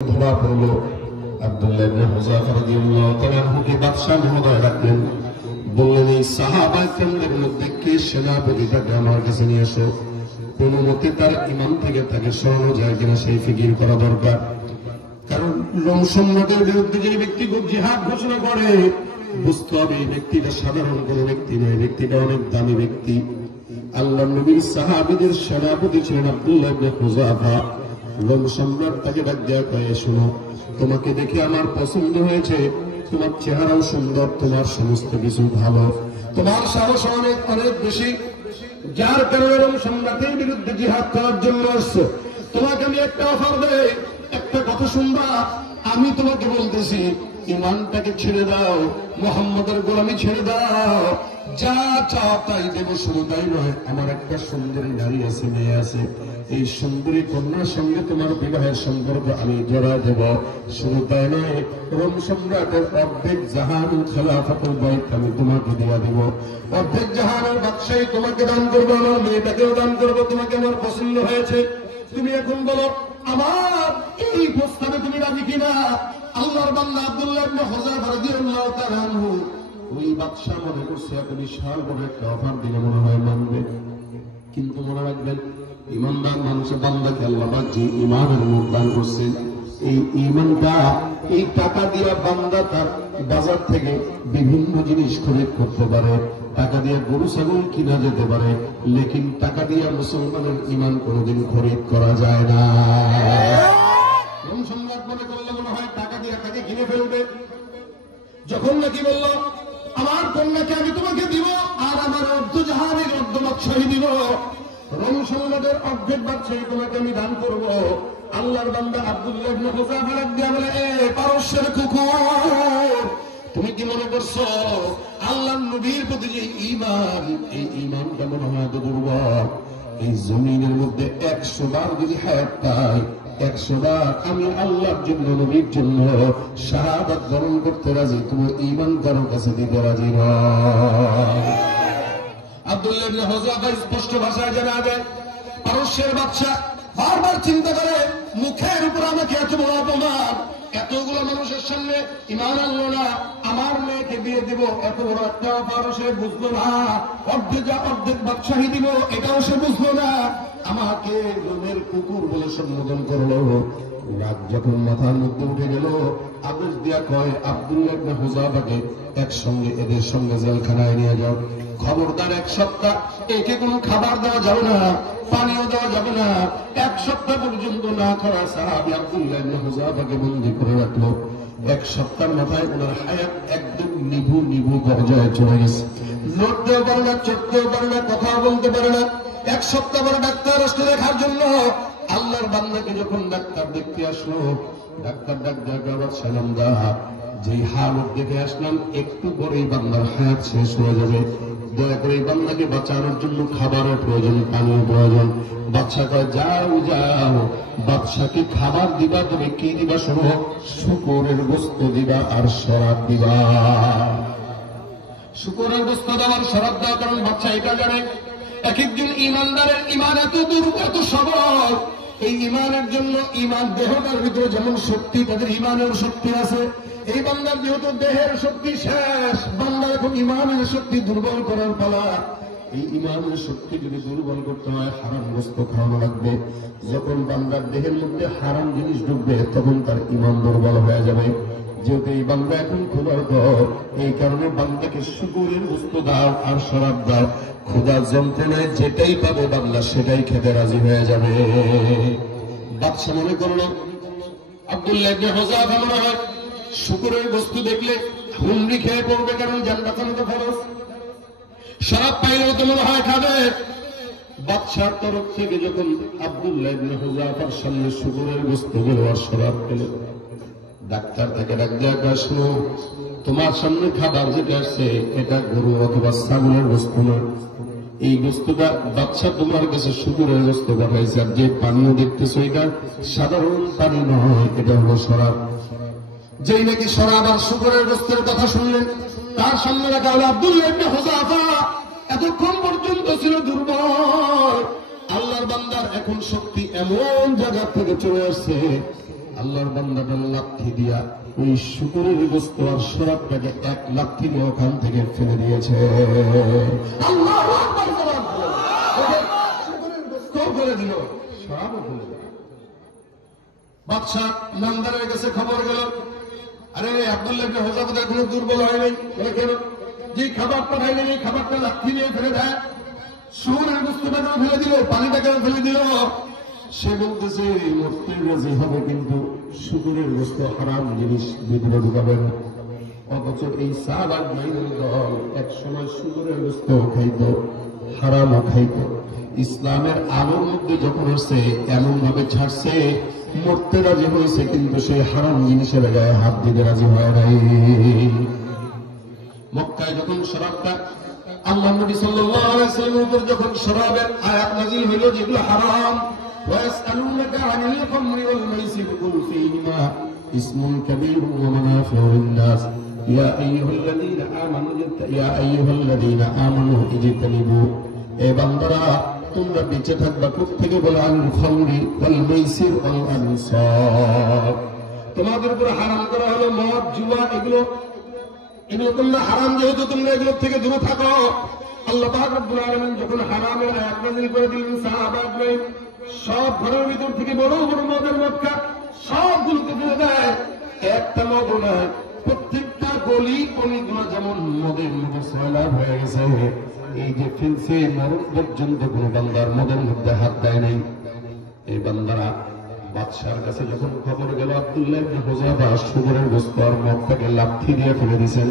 ধরা পড়ল। আব্দুল্লাহ ইবনে হুযাফা রাদিয়াল্লাহু তাআলা আনহুকে বাদশা মহোদয় ডাকলেন, বললেন এই সাহাবায়ে কেরামদের মধ্যে কে সেনাপতিটাকে আমার কাছে নিয়ে এসো। কোন মতে তার ইমাম থেকে তাকে সরানো যায় কিনা সেই ফিকির করা দরকার। কারণ রোম সম্রাটের বিরুদ্ধে যে ব্যক্তি জিহাদ ঘোষণা করে, বুঝতে হবে এই ব্যক্তিটা সাধারণ কোন ব্যক্তি নয়, ব্যক্তিটা অনেক দামি ব্যক্তি। আল্লাহর নবীর সাহাবীদের সেনাপতি ছিলেন আব্দুল্লাহ ইবনে হুযাফা। রোম সম্রাট তাকে ডাক দেয়া কয়ে, শোনো, তোমাকে দেখে আমার পছন্দ হয়েছে, তোমার চেহারাও সুন্দর, তোমার সমস্ত কিছু ভালো, তোমার সাহস অনেক অনেক বেশি, যার কারণে রোম সম্রাটের বিরুদ্ধে জিহাদ করার জন্য আসছো। তোমাকে আমি একটা অফার দেই, একটা কথা শুনবা। আমি তোমাকে বলতেছি, ইমানটাকে ছেড়ে দাও, মুহাম্মদের গোলামি ছেড়ে দাও, যা চাও তাই দেব। শুধু তাই নয়, আমার একটা সুন্দরী নারী আছে, মেয়ে আছে, এই সুন্দরী কন্যার সঙ্গে তোমার বিবাহের সম্পর্ক আমি জড়ায় দেব। শুধু তাই নয়, রোম সম্রাটের অর্ধেক জাহান খেলাফতের দায়িত্ব আমি তোমাকে দেওয়া দেব, অর্ধেক জাহানের বাদশাহী তোমাকে দান করবো, আমার মেয়েটাকেও দান করবো। তোমাকে আমার পছন্দ হয়েছে, তুমি এখন বলো আমার এই প্রস্তাবে তুমি রাজি কিনা? আল্লাহর বান্দা আব্দুল্লাহ ইবনে হুযাফা রাদিয়াল্লাহু তাআলা আনহু ওই বাদশা মনে করছে এত বিশাল বড় একটা অফার দিলে মনে হয় মানবে। কিন্তু মনে রাখবেন, ইমানদার মানুষের বান্দাকে আল্লাহ পাক যে ঈমানের মুখ দান করছেন, এই ঈমানটা এই টাকা দিয়ে বান্দা তার বাজার থেকে বিভিন্ন জিনিস খরিদ করতে পারে, টাকা দিয়ে গরু ছাগল কিনা যেতে পারে, লেকিন টাকা দিয়ে মুসলমানের ঈমান কোনোদিন খরিদ করা যায় না। রোম সম্রাট মনে করলে মনে হয় টাকা দিয়ে তাকে কিনে ফেলবে। যখন নাকি বলল আমার কন্যাকে আমি তোমাকে দিব আর আমার অর্ধ জাহানের অর্ধ বাদশাহী দিব, রোম সম্রাটের অর্ধেক বাদশাহী তোমাকে আমি দান করব। আল্লাহর বান্দা আব্দুল্লাহ ইবনে হুযাফা ডাক দিয়া বলে, এ পারস্যের কুকুর, তুমি কি মনে করছো আল্লাহর নবীর প্রতি যে ঈমান, এই ঈমানটা মনে হয় তো দুর্বল? এই জমিনের মধ্যে 100 বার যদি হায়াত পাই, 100 বার আমি আল্লাহর জন্য, নবীর জন্য শাহাদাত বরণ করতে রাজি, তোমার ঈমান কারোর কাছে দিতে রাজি নয়। আব্দুল্লাহ ইবনে হুযাফা স্পষ্ট ভাষায় জানা যায়, পারস্যের বাদশা বারবার চিন্তা করে, মুখের উপর আমাকে এত বড় অপমান, এতগুলো মানুষের সামনে ঈমান আনলো না, আমার মেয়েকে দিয়ে দিব, এত বড় একটা অফার সে বুঝলো না, অর্ধেক বাদশাহী দিব এটাও সে বুঝলো না, আমাকে রোমের কুকুর বলে সম্বোধন করলো। রাত যখন মাথার মধ্যে উঠে গেল, আদেশ দিয়া কয়, আব্দুল্লাহ ইবনে হুযাফাকে একসঙ্গে এদের সঙ্গে জেলখানায় নিয়ে যাও। খবরদার 1 সপ্তাহ একে কোনো খাবার দেওয়া যাবে না, পানিও দেওয়া যাবে না। 1 সপ্তাহ পর্যন্ত না খাওয়া সাহাবী আব্দুল্লাহ ইবনে হুযাফাকে বন্দী করে রাখলো। 1 সপ্তাহের মাথায় ওনার হায়াত একদম নিভু পর্যায়ে চলে গেছে। লড়তেও পারে না, চড়তেও পারে না, কথা বলতে পারে না। 1 সপ্তাহ পরে ডাক্তার আসলে দেখার জন্য। আল্লাহর বান্দাকে যখন ডাক্তার দেখতে আসলো, ডাক্তার ডাক দেওয়ার সালাম দা, যেই হালত দেখে আসলাম, একটু পরেই বান্দার হায়াত শেষ হয়ে যাবে, দয়া করে এই বান্দাকে বাঁচানোর জন্য খাবারের প্রয়োজন, পানির প্রয়োজন। বাদশা কয়, যাও যাও, বাদশাকে খাবার দিবা, তুমি কি দিবা শোনো, শুকরের গোশত দিবা আর শরাব দিবা। শুকরের গোশত দেওয়ার শরাব দেওয়া, কারণ বাদশা এটা জানে এক একজন ইমানদারের ঈমান এত দুর্বল, এত সবল, এই ঈমানের জন্য, ঈমান দেহটার ভিতরে যেমন শক্তি, তাদের ঈমানের শক্তি আছে। এই বান্দার যেহেতু দেহের শক্তি শেষ, বান্দা এখন ঈমানের শক্তি দুর্বল করার পালা। এই ঈমানের শক্তি যদি দুর্বল করতে হয়, হারাম গোশত খাওয়ানো লাগবে। যখন বান্দার দেহের মধ্যে হারাম জিনিস ঢুকবে, তখন তার ঈমান দুর্বল হয়ে যাবে। যেহেতু এই বান্দা এখন ক্ষুধার পর, এই কারণে বান্দাকে শুকরের গোশত দাও আর শরাব দাও। ক্ষুধার যন্ত্রণায় যেটাই পাবে বান্দা সেটাই খেতে রাজি হয়ে যাবে। বাদশা মনে করল আব্দুল্লাহ ইবনে হুযাফা মনে হয় শুকরের গোশত দেখলে হুমড়ি খেয়ে পড়বে, কারণ জান বাঁচানো তো ফরজ। শরাব পাইলেও তো মনে হয় খাবে। বাদশার তরফ থেকে যখন আব্দুল্লাহ ইবনে হুযাফার সামনে শুকরের গোশত গুলো আর শরাব পেল, ডাক্তার তাকে ডাক দেয়া কয়, শোনো, তোমার সামনে খাবার যেটা আসছে এটা গরু অথবা ছাগলের গোশত না, এই গোশতটা বাদশা তোমার কাছে শুকরের গোশত পাঠাইছে, আর যে পানীয় দেখতেছো এটা সাধারণ পানি নয়, এটা হলো শরাব। যেই নাকি শরাব আর শুকরের গোশতের কথা শুনলেন, তার সামনে রাখা হলো আব্দুল্লাহ ইবনে হুযাফা। এতক্ষণ পর্যন্ত ছিল দুর্বল, আল্লাহর বান্দার এখন শক্তি এমন জায়গা থেকে চলে আসছে, আল্লাহর বান্দাটা লাথি দিয়া ওই শুকরের গোস্ত আর শরাবটাকে এক লাথি দিয়ে ওখান থেকে ফেলে দিয়েছে। আল্লাহু আকবার, শুকরের গোস্ত ফেলে দিল, শরাবও ফেলে দিল। বাদশাহ নামদারের কাছে খবর গেল, আরে আব্দুল্লাহ ইবনে হুযাফা এখনো দুর্বল হয় নাই, বলে কেন? যে খাবারটা খাইলেন এই খাবারটা লাথি দিয়ে ফেলে দেয়, শুকরের গোস্তটাকেও ফেলে দিল, পানিটাকেও ফেলে দিল। সে বলতেছে মরতে রাজি হবে, কিন্তু শুকরের গোস্ত হারাম জিনিস ভিতরে ঢুকাবেন। অথচ এই সাহাবা মাইনের দল এক সময় শুকরের গোস্ত খাইত, হারামও খাইত। ইসলামের আলোর মধ্যে যখন আসছে এমন ভাবে ছাড়ছে, মরতে রাজি হয়েছে, কিন্তু সে হারাম জিনিসের গায়ে হাত দিতে রাজি হয় নাই। মক্কায় যখন শরাবটা আল্লাহ নবী সাল্লাল্লাহু আলাইহি ওয়াসাল্লামের উপর যখন শরাবের আয়াত নাযিল হইল যেগুলো হারাম, ويسألونك عن الخمر والميسر قل فيهما اسم كبير ومنافع للناس يا أيها الذين آمنوا اجتنبوا এ বান্দারা তোমরা বেঁচে থাকবা কোত্থেকে বলে আনিল খামরি ওয়াল মাইসির ওয়াল আনসাব, তোমাদের উপর হারাম করা হলো মদ জুয়া, এগুলো তোমরা হারাম, যেহেতু তোমরা এগুলো থেকে দূরে থাকো। আল্লাহ পাক রব্বুল আলামিন যখন হারামের আয়াত নাযিল করে দিলেন, সাহাবাগণ সব ঘরের ভিতর থেকে বড় বড় মদের মক্কা সবগুলোকে ফেলে দেয়, একটা মদ নয়, প্রত্যেকটা গলি গলিগুলো যেমন মদের মধ্যে সয়লাভ হয়ে গেছে। এই যে ফেলছে মরণ পর্যন্ত কোন বান্দার মদের মধ্যে হাত দেয় নাই। এই বান্দারা বাদশার কাছে যখন খবর গেল আব্দুল্লাহ ইবনে হুযাফা শুকরের গোস্ত আর মদটাকে লাথি দিয়ে ফেলে দিয়েছেন,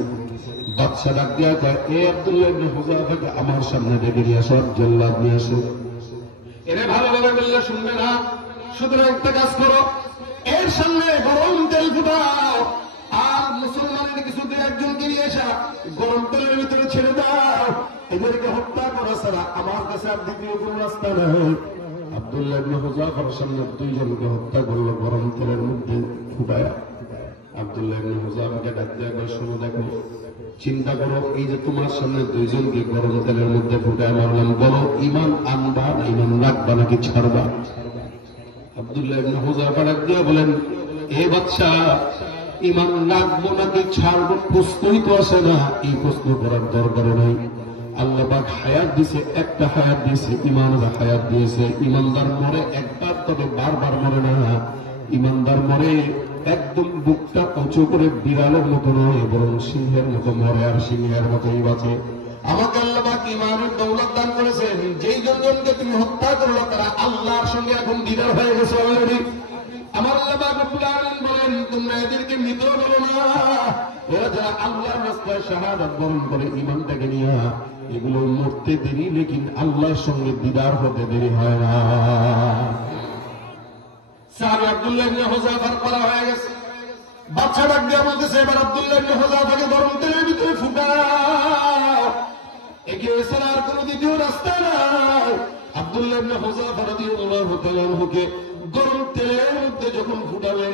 বাদশা ডাক দিয়া কয়, এ আব্দুল্লাহ ইবনে হুযাফাকে আমার সামনে ডেকে নিয়ে আসো, জল্লাদ নিয়ে আসো। এরে ভালোভাবে বললে শুনবে না, সুতরাং একটা কাজ করো, এর সামনে গরম তেল ফুটাও, আর মুসলমানের কিছু দুই একজনকে নিয়ে আসা গরম তেলের ভিতরে ছেড়ে দাও, এদেরকে হত্যা করা ছাড়া আমার কাছে আর দ্বিতীয় কোন রাস্তা নেই। আব্দুল্লাহ ইবনে হুযাফার সামনে দুইজনকে হত্যা করলো গরম তেলের মধ্যে ফুটায়া। আব্দুল্লাহ ইবনে হুযাফাকে ডাক দিয়া কয়, শোনো, দেখো, চিন্তা করো, এই যে তোমার সামনে দুইজনকে গরম তেলের মধ্যে ফুটায় মারলাম, বলো ইমান আনবা না ইমান রাখবা নাকি ছাড়বা? আব্দুল্লাহ ইবনে হুযাফা ডাক দিয়া বলেন, এ বাদশা, ইমান রাখবো নাকি ছাড়বো প্রশ্নই তো আসে না, এই প্রশ্ন করার দরকার নেই। আল্লাহ পাক হায়াত দিয়েছে, একটা হায়াত দিয়েছে, ইমানের হায়াত দিয়েছে। ইমানদার মরে একবার, তবে বারবার মরে না। ইমানদার মরে একদম বুকটা উঁচু করে বিড়ালের মতো নয়, বরং সিংহের মতো মরে, আর সিংহের মতোই বাঁচে। আমাকে আল্লাহ পাক ইমানের দৌলত দান করেছেন। যেই জনকে তুমি হত্যা করলো তারা আল্লাহর সঙ্গে এখন দিদার হয়ে গেছে অলরেডি। আমার আল্লাহ পাক রব্বুল আলামিন বলেন, তোমরা এদেরকে মৃত বলো না, এরা যারা আল্লাহর রাস্তায় শাহাদাত বরণ করে ইমানটাকে নিয়ে, এগুলো মরতে দেরি, লেকিন আল্লাহর সঙ্গে দিদার হতে দেরি হয় না। সাহাবী আব্দুল্লাহ ইবনে হুযাফার করা হয়ে গেছে। বাদশা ডাক দিয়া বলতেছে, এবার আব্দুল্লাহ ইবনে হুযাফাকে গরম তেলের ভিতরে ফুটাও, একে এছাড়া আর কোনো দ্বিতীয় রাস্তা নাই। আব্দুল্লাহ ইবনে হুযাফা রাদিয়াল্লাহু তাআলা আনহুকে গরম তেলের মধ্যে যখন ফুটাবে,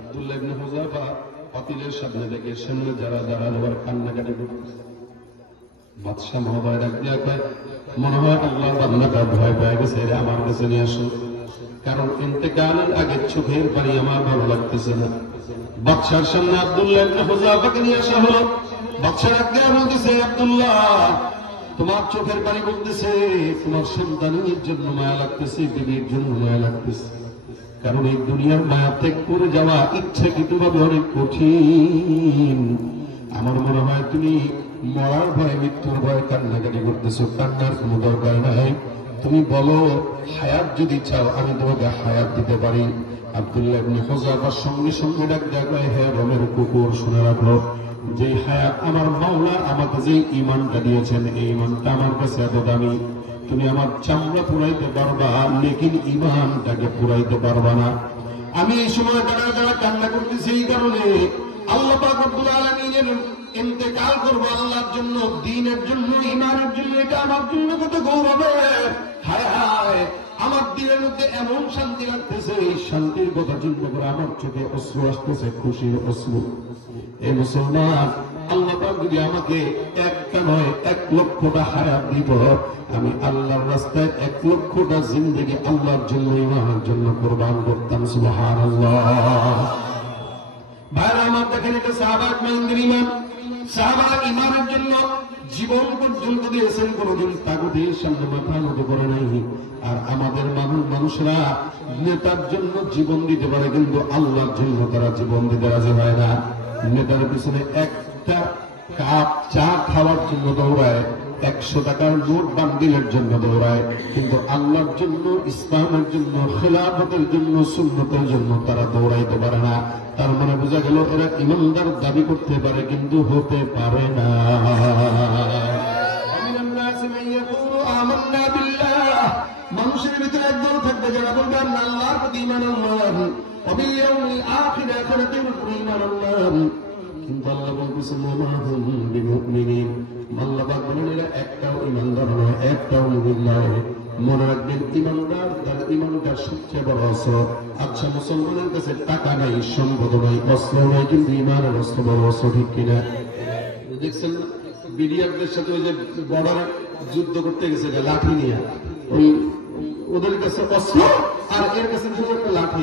আব্দুল্লাহ ইবনে হুযাফা পাতিলের সামনে থেকে সামনে যারা দাঁড়ানো আর কান্নাকাটি করতেছে। বাদশা মহোদয় ডাক দিয়া কয়, মনে হয় আল্লাহ বান্দাটা ভয় পেয়ে গেছে, আমার কাছে নিয়ে আসো, কারণ ইন্তেকালের আগে চোখের পানি আমার ভালো লাগতেছে না। বাদশার সামনে আব্দুল্লাহ ইবনে হুযাফাকে নিয়ে আসা হলো। বাদশা ডাক দিয়া বলতেছে, আব্দুল্লাহ, তোমার চোখের পানি বলতেছে তোমার সন্তানের জন্য মায়া লাগতেছে, বিবির জন্য মায়া লাগতেছে, কারণ এই দুনিয়ার মায়া ত্যাগ করে যাওয়া ইচ্ছাকৃতভাবে অনেক কঠিন। আমার মনে হয় তুমি মরার ভয়, মৃত্যুর ভয় কান্নাকাটি করতেছো, কান্নার কোনো দরকার নাই। তুমি বলো, হায়াত যদি চাও আমি তোমাকে হায়াত দিতে পারি। আব্দুল্লাহ ইবনে হুযাফার সঙ্গে সঙ্গে ডাক দেয়া কয়, হে রমের কুকুর, শুনে রাখো, যে হায়াত আমার মাওলা আমাকে যে ঈমানটা দিয়েছেন, এই ঈমানটা আমার কাছে এত দামি, তুমি আমার চামড়া পুরাইতে পারবা, লেকিন ঈমানটাকে পুরাইতে পারবা না। আমি এই সময় যারা যারা কান্না করতেছি এই কারণে, আল্লাহ পাক রব্বুল আলামিনের ইন্তেকাল করবো আল্লাহর জন্য, দ্বীনের জন্য, ঈমানের জন্য, এটা আমার জন্য কত গৌরবের। হায় হায়, আমার দিলের মধ্যে এমন শান্তি লাগতেছে, এই শান্তির কথা চিন্তা করে আমার চোখে অশ্রু আসতেছে, খুশির অশ্রু। এই মুসলমান, আল্লাহ পাক যদি আমাকে একটা নয় 1 লক্ষটা হায়াত দিত, আমি আল্লাহর রাস্তায় 1 লক্ষটা জিন্দেগি আল্লাহর জন্য ইমানের জন্য কুরবান করতাম। সুবহানাল্লাহ। ভাইরা আমার, দেখেন এটা সাহাবা ইকরামের ঈমান। সাহাবা ঈমানের জন্য জীবন পর্যন্ত দিয়েছেন, কোনদিন তাগুতের সামনে মাথা নত করে নাই। আর আমাদের মানুষরা নেতার জন্য জীবন দিতে পারে, কিন্তু আল্লাহর জন্য তারা জীবন দিতে রাজি হয় না। নেতার পিছনে একটা কাপ চা খাওয়ার জন্য দৌড়ায়, 100 টাকার নোট বান্ডিলের জন্য দৌড়ায়, কিন্তু আল্লাহর জন্য, ইসলামের জন্য, খেলাফতের জন্য, সুন্নতের জন্য তারা দৌড়াইতে পারে না। তার মানে বোঝা গেল এরা ইমানদার দাবি করতে পারে কিন্তু হতে পারে না। মানুষের ভিতরে একদল থাকবে যারা বলবে আমরা আল্লাহর প্রতি ঈমান আনলাম, ওয়াবিল ইয়াউমিল আখির, আখিরাতের উপর ঈমান আনলাম, কিন্তু আল্লাহ বলতেছেন ওমা হুম বিমুমিনিন। আল্লাহ পাক বলেন এরা একটাও ঈমানদার নয়, একটাও মুমিন নয়। মনে রাখবেন, ঈমানদার তার ঈমানটা সবচেয়ে বড় অস্ত্র। আচ্ছা, মুসলমানের কাছে টাকা নাই, সম্পদ নাই, অস্ত্র নাই, কিন্তু ঈমানের অস্ত্র বড় অস্ত্র, ঠিক কিনা? দেখছেন না বিডিআরদের সাথে ওই যে বর্ডারে যুদ্ধ করতে গেছে লাঠি নিয়ে, ওই ওদের কাছে অস্ত্র আর এর কাছে একটা লাঠি।